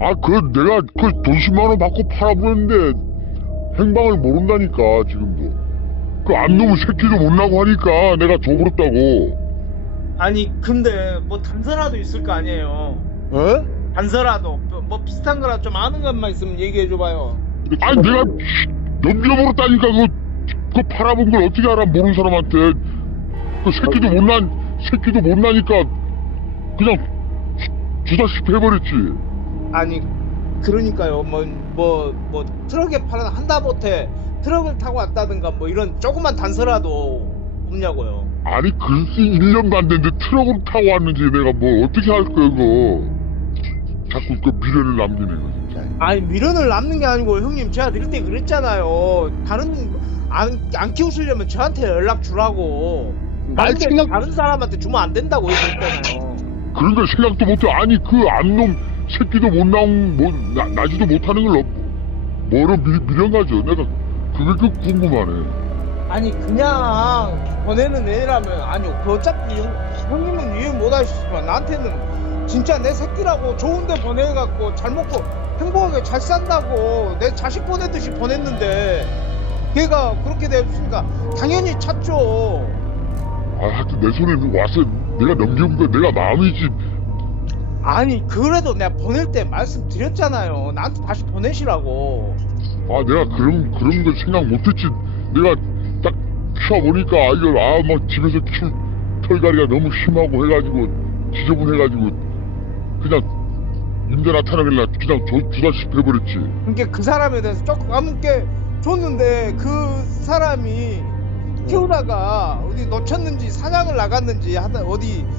아, 그 내가 그 돈 10만 원 받고 팔아보는데 행방을 모른다니까 지금도. 그 안 놈의 새끼도 못 나고 하니까 내가 줘버렸다고. 아니 근데 뭐 단서라도 있을 거 아니에요 어? 단서라도 뭐- 뭐 비슷한 거라 좀 아는 것만 있으면 얘기해 줘봐요 아니 내가 넘겨버렸다니까 그, 그 팔아본 걸 어떻게 알아 모르는 사람한테 그 새끼도 못난 새끼도 못나니까 그냥 주다시피 해버렸지. 아니 그러니까요. 뭐 뭐 뭐 트럭에 팔아 한다 못해 트럭을 타고 왔다든가 뭐 이런 조그만 단서라도 없냐고요. 아니 글쎄 1년도 안 됐는데 트럭으로 타고 왔는지 내가 뭐 어떻게 할 거야 그거? 자꾸 그 미련을 남기네 이거 진짜. 아니 미련을 남는 게 아니고 형님 제가 늘 때 그랬잖아요. 다른 안, 안 키우시려면 저한테 연락 주라고. 말 다른, 데- 생각 다른 사람한테 주면 안 된다고 그랬잖아요 그런 걸 생각도 못해. 아니 그 안놈 새끼도 못 나온 뭐 나, 나지도 못하는 걸 뭐로 미, 가져. 내가 그게 그 궁금하네. 아니 그냥 보내는 애라면 아니 그 어차피 형, 형님은 이해 못하시지만 나한테는 진짜 내 새끼라고 좋은데 보내갖고 잘 먹고 행복하게 잘 산다고 내 자식 보내듯이 보냈는데 걔가 그렇게 됐으니까 당연히 찾죠. 아 하여튼 내 손에 와서 내가 넘겨본 거 내가 마음이지 아니 그래도 내가 보낼 때 말씀드렸잖아요. 나한테 다시 보내시라고. 아 내가 그런 그런 걸 생각 못했지. 내가 딱 키워보니까 아 이걸 아막 집에서 키울 털갈이가 너무 심하고 해가지고 지저분해가지고 그냥 임대 나타나길래 그냥 줘, 주다시피 해버렸지. 그러니까 그 사람에 대해서 조금 까먹게 줬는데 그 사람이 키우다가 어디 놓쳤는지 사냥을 나갔는지 하다 어디